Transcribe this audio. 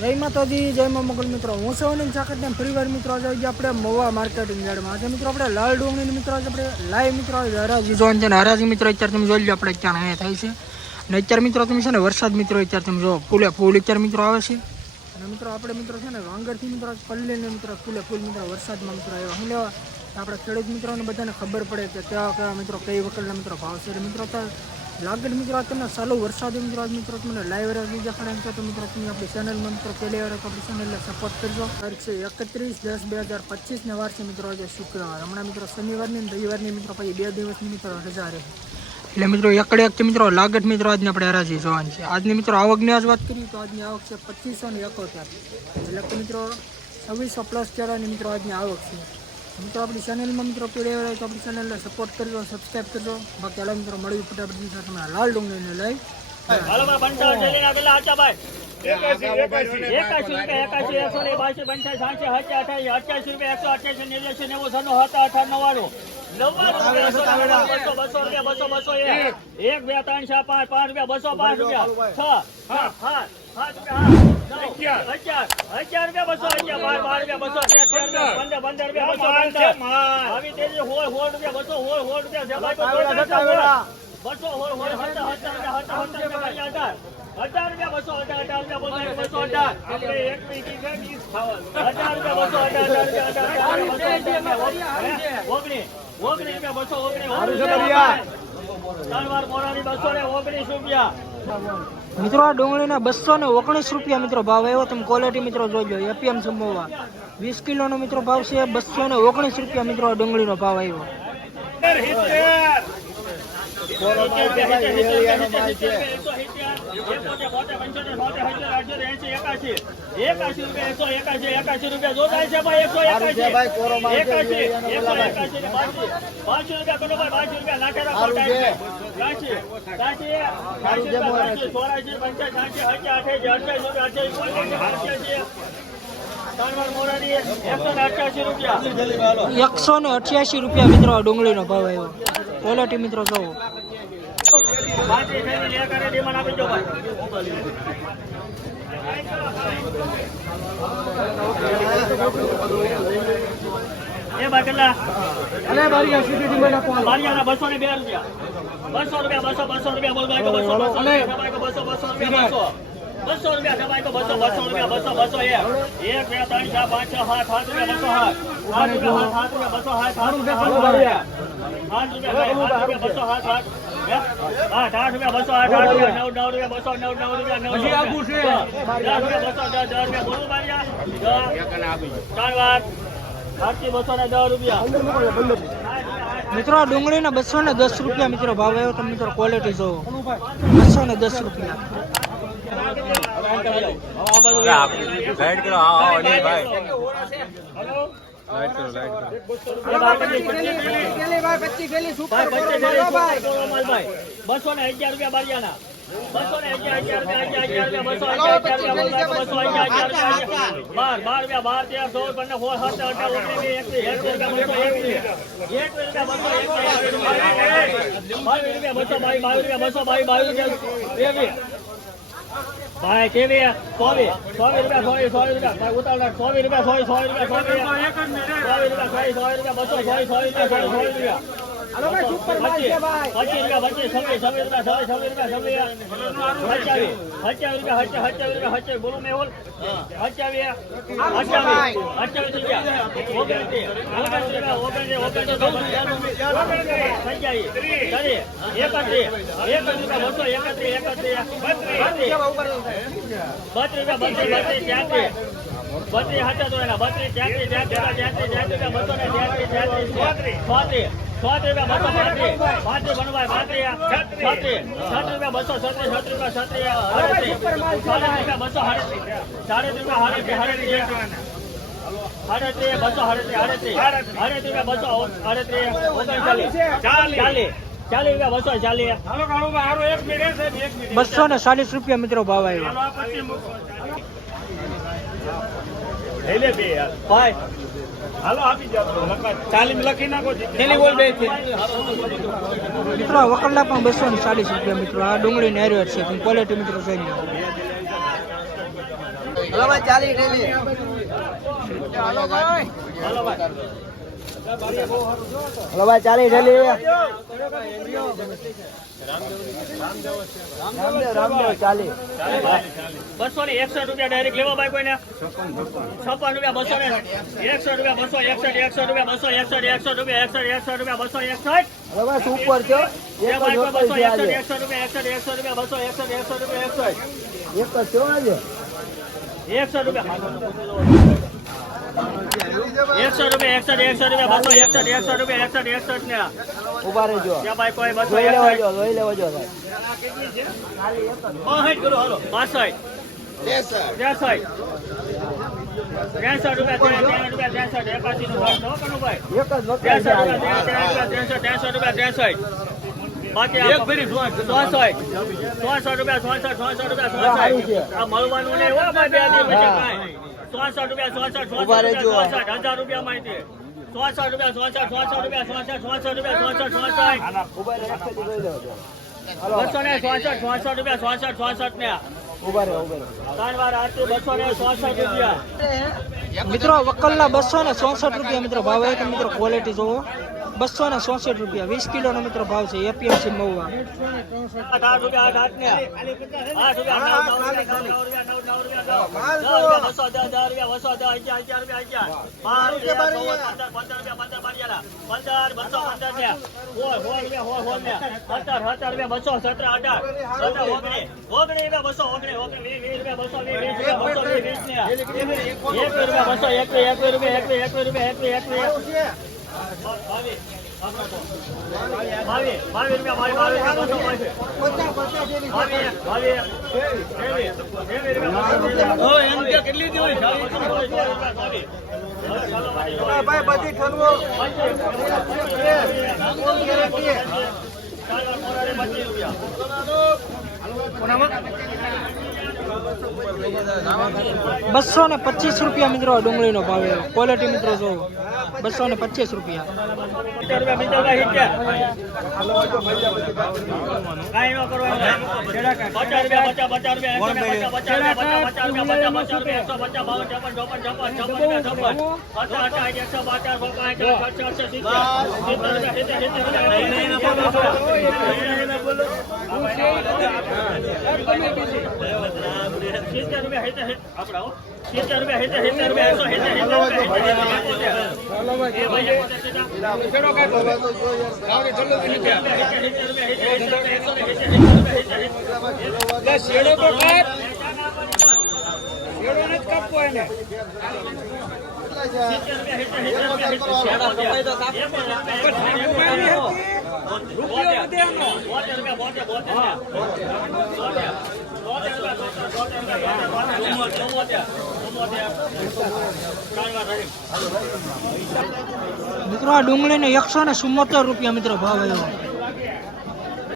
જય માતાજી, જય મા મોગલ મિત્રો. હું સૌને ચાકરને ફરીવાર મિત્રો, આજે આવી આપણે મોવા માર્કેટિંગ યાર્ડમાં. આજે મિત્રો આપણે લાલ ડુંગળી મિત્રો, આજે આપણે લાઈવ મિત્રો હરાજી જોવાનું છે. ને હરાજી મિત્રો અત્યારે તમે જોઈ લો આપણે અત્યારે અહીંયા થાય છે. અને અત્યારે મિત્રો તમે છે ને વરસાદ મિત્રો અત્યારે તમે જો ફૂલે ફૂલ અત્યારે મિત્રો આવે છે. અને મિત્રો આપણે મિત્રો છે ને વાંગરથી મિત્રો, પલ્લીને મિત્રો, ફૂલે ફૂલ મિત્રો, વરસાદમાં મિત્રો આવ્યા. હું લેવા આપણે ખેડૂત મિત્રોને બધાને ખબર પડે કે કયા કયા મિત્રો કઈ વખતના મિત્રો ભાવ છે. મિત્રો લાગડ મિત્રો તમને સાલો વરસાદ મિત્રો આજ મિત્રો તમને લાઈવ રાખી દેખાડે એમ તો મિત્રો તમે આપણી ચેનલમાં મિત્રો પહેલી વાર આપણી ચેનલને સપોર્ટ કરજો. તારીખ છે એકત્રીસ દસ બે હજાર પચીસ ને વાર છે મિત્રો આજે શુક્રવાર. હમણાં મિત્રો શનિવારની રવિવારની મિત્રો પછી બે દિવસની મિત્રો રજા રહે. એટલે મિત્રો એકડે એક મિત્રો લાગટ મિત્રો આજને આપણે હરાજી જોવાની છે. આજની મિત્રો આવકની આજ વાત કરીએ તો આજની આવક છે પચીસો ને એકોતેર. એટલે મિત્રો છવ્વીસો પ્લસ ચડાની મિત્રો આજની આવક છે. મિત્રો આપણી ચેનલમાં મિત્રો પીડે હોય તો આપણી ચેનલને સપોર્ટ કરજો સબસ્ક્રાઈબ કરજો. બાકી હાલો મિત્રો મળવી ફટાફટ સાથે તમે લાલ ડુંગળીને લઈ. હાલો ભાઈ બંટા જલ્દી ના પેલા ભાઈ. એકાશી રૂપિયા એકાશી એકસો ને બાસી પંચાસી સાતસી હત્યા અઠ્યાસી રૂપિયા એકસો અઠ્યાસી નેવ્યાસી નેવું સનું હતા એક. એક. બે ત્રણ ચાર પાંચ પાંચ રૂપિયા બસો પાંચ રૂપિયા. છ સાત સાત સાત રૂપિયા અઢાર રૂપિયા બસો અઢાર અઢાર રૂપિયા બસો અઢાર આપણે એક પૈકી છે વીસ અઢાર રૂપિયા બસો અઢાર અઢાર રૂપિયા ઓગણીસ ઓગણીસ રૂપિયા બસો ઓગણીસ ઓગણીસ રૂપિયા ત્રણ વાર મોરાની બસો ને ઓગણીસ રૂપિયા મિત્રો, આ ડુંગળીના બસો ને ઓગણીસ રૂપિયા મિત્રો ભાવ આવ્યો. તમે ક્વોલિટી મિત્રો જોજો. એપીએમ સંભવવા વીસ કિલોનો મિત્રો ભાવ છે બસો ને ઓગણીસ રૂપિયા મિત્રો આ ડુંગળીનો ભાવ આવ્યો. એકસો ને અઠ્યાસી રૂપિયા મિત્રો ડુંગળીનો ભાવ આવ્યો. ક્વોલિટી મિત્રો જોવો. બસો ને બે રૂપિયા બસો રૂપિયા બસો બસો રૂપિયા બોલ ભાઈ બસો બસો રૂપિયા બસો બસો રૂપિયા બસો બસો રૂપિયા તો બસો બસો રૂપિયા બસો બસો એક એક બે ત્રણ ચાર પાંચ છ સાત સાત રૂપિયા બસો સાત. સાત રૂપિયા સાત રૂપિયા બસો સાત સાત રૂપિયા સાત. રૂપિયા સાત રૂપિયા સાત રૂપિયા બસો સાત સાત. આઠ આઠ રૂપિયા બસો આઠ આઠ રૂપિયા નવ નવ રૂપિયા બસો નવ નવ રૂપિયા નવ દસ રૂપિયા. બસો. દસ દસ રૂપિયા બોલું દસ. ચાર વાર. આઠથી બસો ને દસ રૂપિયા. મિત્રો ડુંગળીના બસો ને દસ રૂપિયા મિત્રો ભાવ આવ્યો તમે મિત્રો ક્વોલિટી જોવો. બસો ને દસ રૂપિયા. લાઈટ કરો હા અનિલ ભાઈ લાઈટ કરો લાઈટ કરો બસો અગિયાર રૂપિયા બારિયાના બસો અગિયાર અગિયાર બાર બાર રૂપિયા બાર તેર સોળ પંદર સોળ સત્તર અઢાર ઓગણીસ બસો બાવીસ બાવીસ રૂપિયા બસો બાવીસ બાવીસ રૂપિયા ભાઈ કેવી સોવી સોવી રૂપિયા સોવી સોવી રૂપિયા. ભાઈ ઉતાવળ સોવી રૂપિયા સોવી સોવી રૂપિયા સોવી રૂપિયા. સોવી રૂપિયા બસો સોવી સોવી રૂપિયા સોવી સોવી રૂપિયા પચીસ રૂપિયા. બત્રીસ રૂપિયા બત્રીસ ત્યાંથી બત્રીસ હતા તો એના બત્રીસ ત્યાંથી ત્યાંથી ત્યાંથી ત્યાંથી બસો ને ત્યાંથી ત્યાંત્રીસ ચોત્રીસ ચોત્રીસ ચોત્રીસ રૂપિયા બસો બનવાય છત્રીસ. રૂપિયા બસો છત્રીસ રૂપિયા બસો સાડત્રીસ સાડત્રીસ રૂપિયા સાડત્રીસ સાડત્રીસ બસો સાડત્રીસ આડત્રીસ આડત્રીસ રૂપિયા બસો આડત્રીસ ઓગણચાલીસ. ચાલીસ. ચાલીસ. રૂપિયા બસો ચાલીસ. બસો ને ચાલીસ રૂપિયા મિત્રો ભાવ આવ્યો. ભાઈ મિત્રો આ વકરલા પણ બસો ને ચાલીસ રૂપિયા મિત્રો. આ ડુંગળી ને એરિયો છે ક્વોલિટી મિત્રો લો. હલો ભાઈ ચાલી હાલો ભાઈ હલો ભાઈ. ચાલી ભાઈ રામદેવ ચાલી. બસો ને એકસઠ રૂપિયા ડાયરેક્ટ લેવા ભાઈ કોઈને. છપ્પન રૂપિયા બસો ને એકસઠ રૂપિયા બસો એકસઠ એકસઠ રૂપિયા બસો એકસઠ એકસઠ રૂપિયા એકસઠ એકસઠ રૂપિયા બસો એકસઠ. હલો ભાઈ સુપર છો? એક બસો એકસઠ એકસઠ રૂપિયા એકસઠ એકસઠ રૂપિયા બસો એકસઠ એકસઠ રૂપિયા એકસઠ. એક જ છો આજે? એકસો રૂપિયા. એકસો રૂપિયા એકસો એકસો રૂપિયા બસો એકસો રૂપિયા એકસઠ એકસઠ ને ઊભા રહેજો. ત્યાં ભાઈ કોઈ બસો જોઈ લેવા એકસઠ. જો જોઈ લેવા જો સાહેબ કરો હાલો. બાસઠ. ત્રેસઠ. ત્રેસઠ રૂપિયા ત્રેસઠ રૂપિયા ત્રેસઠ. એકાસી નું ભાગ નો કનુભાઈ. એક રૂપિયા રૂપિયા ફરી ચોસઠ ચોસઠ રૂપિયા ચોસઠ ચોસઠ રૂપિયા આ મળવાનું નહીં બે દિવસ કાંઈ. ચોસઠ રૂપિયા ચોસઠ ચોસઠ હજાર રૂપિયા માહિતી. ચોસઠ રૂપિયા ચોસઠ ચોસઠ રૂપિયા ચોસઠ ચોસઠ રૂપિયા ચોસઠ ચોસઠ ઊભા રહે એક જ જોઈ લેવા જો હલો બસો ને ચોસઠ ચોસઠ રૂપિયા ચોસઠ ચોસઠ ને મિત્રો વકલના બસો ને ચોસઠ રૂપિયા મિત્રો ભાવ હોય મિત્રો ક્વોલિટી જોવો. બસો ને ચોસઠ રૂપિયા વીસ કિલોનો મિત્રો ભાવ છે એપીએમસી મહુવા આઠ રૂપિયા ને બસો દસ રૂપિયા અગિયાર રૂપિયા એક રૂપિયા એક રૂપિયા એક ને રૂપિયા બસો ને પચીસ રૂપિયા મિત્રો ડુંગળીનો ભાવ. ક્વોલિટી મિત્રો જોવો બસો ને પચીસ રૂપિયા. રૂપિયા. પચાસ તો પચાસ રૂપિયા પચાસ રૂપિયા પચાસ મિત્રો આ ડુંગળીનો એકસો ને ચુમ્મોતેર રૂપિયા મિત્રો ભાવ આવ્યો.